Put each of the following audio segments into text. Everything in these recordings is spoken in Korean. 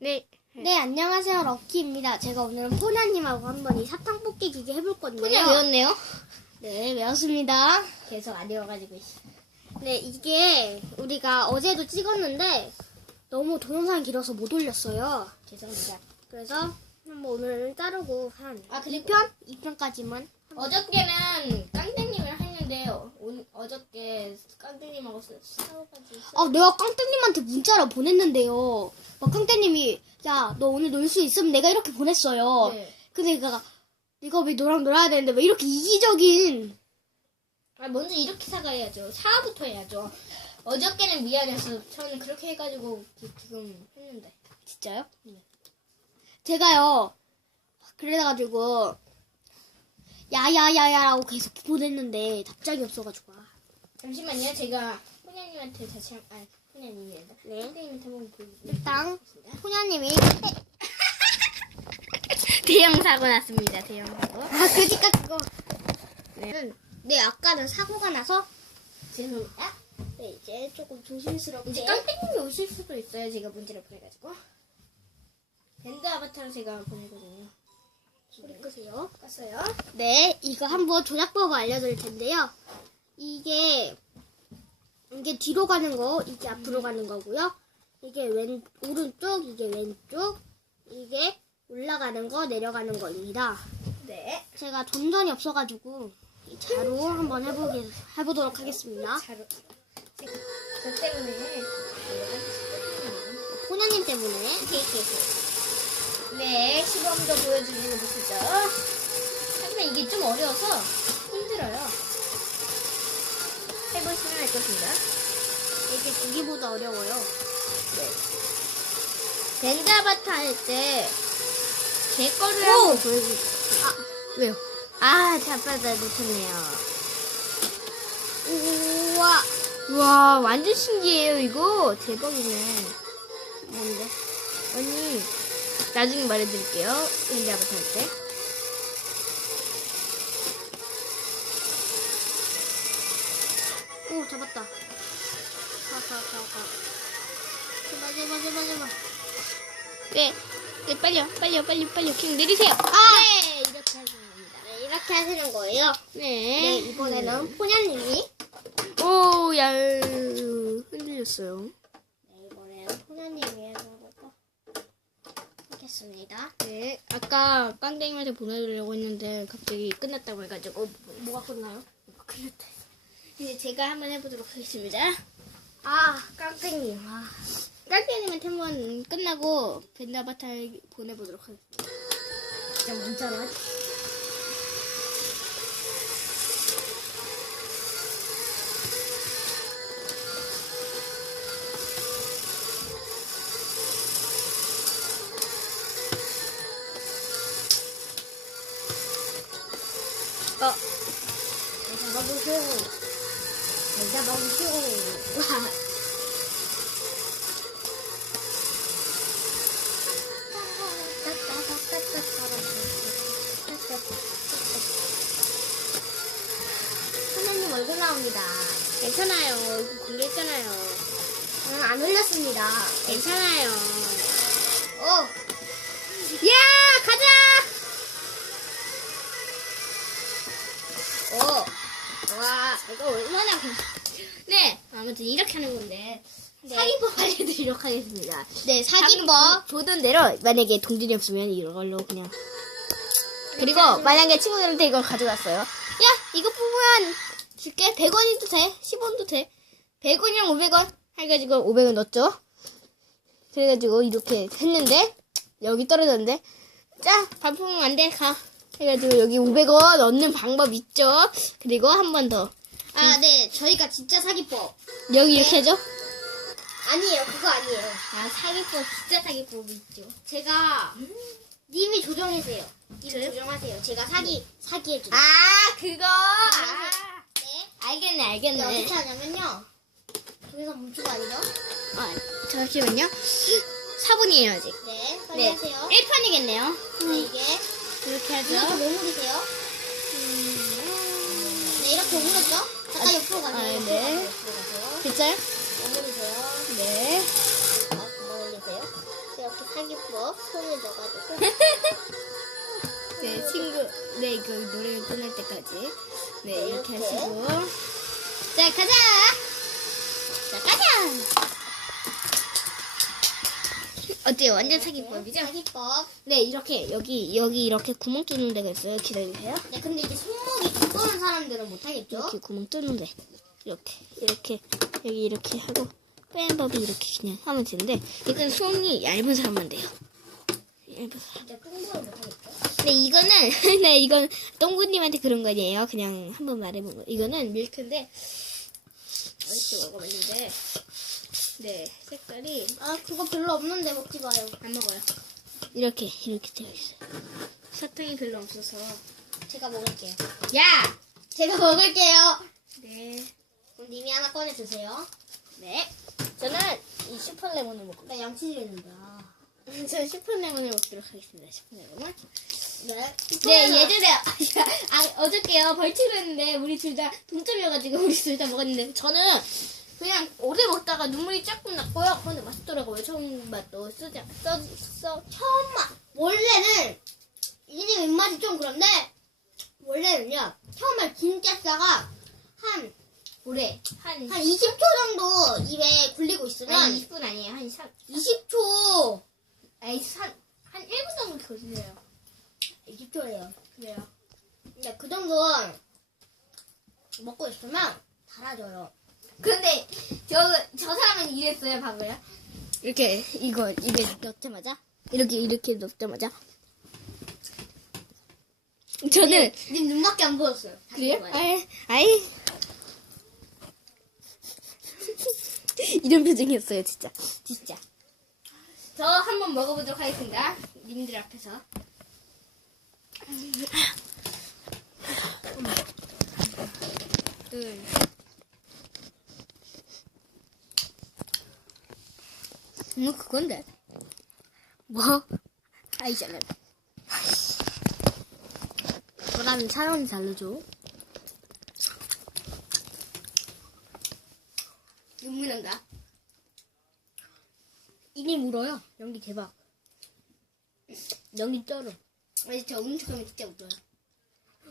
네. 네, 안녕하세요. 럭키입니다. 제가 오늘은 포냐님하고 한번 이 사탕 뽑기 기계 해볼 건데요. 그냥 외웠네요. 네, 외웠습니다. 계속 안 외워가지고. 네, 이게 우리가 어제도 찍었는데 너무 동영상이 길어서 못 올렸어요. 죄송합니다. 그래서 한번 오늘 자르고 한 아, 그리고 2편? 2편까지만. 어저께는 깡땡님을 했는데 어, 오- 어저께 깡땡님하고 싸- 싸워가지고 아, 내가 깡땡님한테 문자를 보냈는데요. 막 깡땡님이 야, 너 오늘 놀 수 있으면 내가 이렇게 보냈어요. 네. 근데 내가 내가 왜 너랑 놀아야 되는데 왜 이렇게 이기적인 아, 먼저 이렇게 사과해야죠. 사과부터 해야죠. 어저께는 미안해서 저는 그렇게 해가지고 지- 지금 했는데. 진짜요? 제가요 그래가지고 야야야야라고 계속 보냈는데 답장이 없어가지고 아, 잠시만요. 제가 혼야님한테 다시 한, 아. 네. 일단 포냐님이 대형 사고 났습니다. 대형 사고. 아 그니까 그거 네. 네 아까는 사고가 나서 죄송합니다. 네 이제 조금 조심스럽게 이제 깡패님이 오실 수도 있어요. 제가 문제를 보내가지고. 밴드 아바타를 제가 보내거든요. 소리 끄세요. 깠어요. 네, 이거 한번 조작법을 알려드릴 텐데요. 이게 이게 뒤로 가는 거, 이게 앞으로 가는 거고요. 이게 왼 오른쪽, 이게 왼쪽, 이게 올라가는 거, 내려가는 거입니다. 네. 제가 돈전이 없어가지고 이 자로 한번 해보게 해보도록 하겠습니다. 자로. 저 때문에. 포녀님 때문에 네, 시범도 보여주는 모습이죠. 하지만 이게 좀 어려워서 힘들어요. 해보시면 알 것입니다. 이게 보기보다 어려워요. 네. 아바타 할 때, 제 거를 오! 한번 보여줄게요. 아, 왜요? 아, 잡아다 놓쳤네요. 우와, 와, 완전 신기해요, 이거. 대박이네. 뭔데? 언니, 나중에 말해드릴게요. 아바타 할 때. 잡았다. 가, 가, 가, 가. 제발, 제발, 제발, 제발. 네, 네, 빨리요, 빨리요, 빨리, 빨리, 그냥 내리세요. 아! 네, 이렇게 하시는 겁니다. 네, 이렇게 하시는 거예요. 네. 네, 이번에는 포냐님이. 오, 야, 흔들렸어요. 네, 이번에는 포냐님이 해보는 것도 하겠습니다. 네, 아까 깡땡이한테 보내드리려고 했는데 갑자기 끝났다고 해가지고 뭐가 끝나요? 끝났다. 이제 제가 한번 해보도록 하겠습니다. 아, 깡땡님. 아, 깡땡님한테 한번 끝나고 벤다바타 보내보도록 하겠습니다. 진짜 문자로 괜찮아요. 얼굴 걸렸잖아요. 아, 안 올렸습니다. 괜찮아요. 어, 야, 가자! 어. 와, 이거 얼마나 괜찮... 네, 아무튼 이렇게 하는 건데 네. 사기법 알려드리도록 하겠습니다. 네, 사기법. 보던 대로 만약에 동전이 없으면 이걸로 그냥 그리고. 만약에 친구들한테 이걸 가져갔어요. 야, 이거 뽑으면 줄게. 100원이도 돼. 10원도 돼. 100원이랑 500원 해가지고 500원 넣었죠. 그래가지고 이렇게 했는데 여기 떨어졌는데 자, 반품은 안 돼. 가. 해가지고 여기 500원 넣는 방법 있죠. 그리고 한 번 더. 아, 네, 저희가 진짜 사기법. 여기 이렇게 하죠. 아니에요, 그거 아니에요. 아, 사기법, 진짜 사기법이 있죠. 제가 님이 조정해주세요. 님이 저요? 조정하세요. 제가 사기 사기해줄게요. 아, 그거! 아, 네. 알겠네, 알겠네. 어떻게 하냐면요. 멈추고 아니죠? 아, 잠시만요. 4분이에요, 아직. 네, 빨리 네. 하세요. 1판이겠네요. 네, 이게 이렇게 하죠. 이렇게 머무르세요. 네, 이렇게 오므렸죠? 잠깐 아, 옆으로 가세요. 아, 옆으로 네. 옆으로 가세요. 됐어요? 머무르세요. 네. 자, 머무르세요. 이렇게 사기법 손에 넣어가지고. 네, 친구, 네, 이거 노래가 끝날 때까지. 네, 이렇게 이렇게. 하시고. 자, 가자! 자, 가자! 어때요? 완전 사기법이죠? 사기법. 네, 이렇게, 여기, 여기 이렇게 구멍 뚫는 데가 있어요. 기다리세요. 네, 근데 이제 손목이 두꺼운 사람들은 못하겠죠? 이렇게 구멍 뚫는 데. 이렇게, 이렇게, 여기 이렇게 하고, 뺀 법이 이렇게 그냥 하면 되는데, 이건 손이 얇은 사람만 돼요. 얇은 사람. 진짜 뚱뚱은 못하겠죠? 네, 이거는, 네, 이건 똥구님한테 그런 거 아니에요. 그냥 한번 말해본 거. 이거는 밀크인데, 이렇게 먹어봤는데, 네, 색깔이 아, 그거 별로 없는데 먹지 마요. 안 먹어요. 이렇게, 이렇게 되어 있어요. 사탕이 별로 없어서. 제가 먹을게요. 야! 제가 먹을게요. 네. 그럼 님이 하나 꺼내 드세요. 네. 저는 이 슈퍼 레몬을 먹고, 나 양치질 했는데. 아. 저는 슈퍼 레몬을 먹도록 하겠습니다. 슈퍼 레몬. 네. 네, 예전에, 아, 어저께요, 벌칙을 했는데, 우리 둘 다 동점이어가지고, 우리 둘 다 먹었는데, 저는 그냥 오래 먹다가 눈물이 조금 났고요. 그런데 맛있더라고요. 처음 맛도 쓰자, 써, 써. 처음 맛. 원래는 이게 입맛이 좀 그런데 원래는요. 처음 맛 진짜 싸가 한, 오래. 한, 한 20초 정도 입에 굴리고 있으면 아니, 20분 아니에요. 한 3, 20초. 아니, 한, 한 1분 정도 걸리네 요. 20초예요. 그래요. 근데 그 정도 먹고 있으면 달아져요. 근데, 저, 저 사람은 이랬어요. 봐봐요. 이렇게, 이거, 이게 넣자마자, 이렇게, 이렇게 넣자마자. 저는, 님 눈밖에 안 보였어요. 다시 그래요? 먹어요. 아이, 아이. 이런 표정이었어요, 진짜. 진짜. 저 한번 먹어보도록 하겠습니다. 님들 앞에서. 둘. 뭐 그건데? 뭐? 아이잖아. 그러면 사람이 다르죠? 눈물 난다. 이니 물어요. 연기 대박. 연기 쩔어. 아니, 저 우는 척하면 진짜 울어요.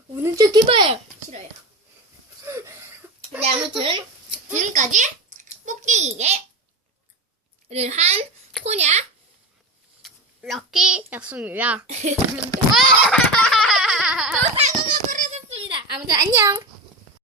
우는 척 해봐요. 싫어요. 네, 아무튼 지금까지 뽑기기계를 한 토냐 럭키였습니다. 또 사고가 벌어졌습니다. 아무튼 안녕.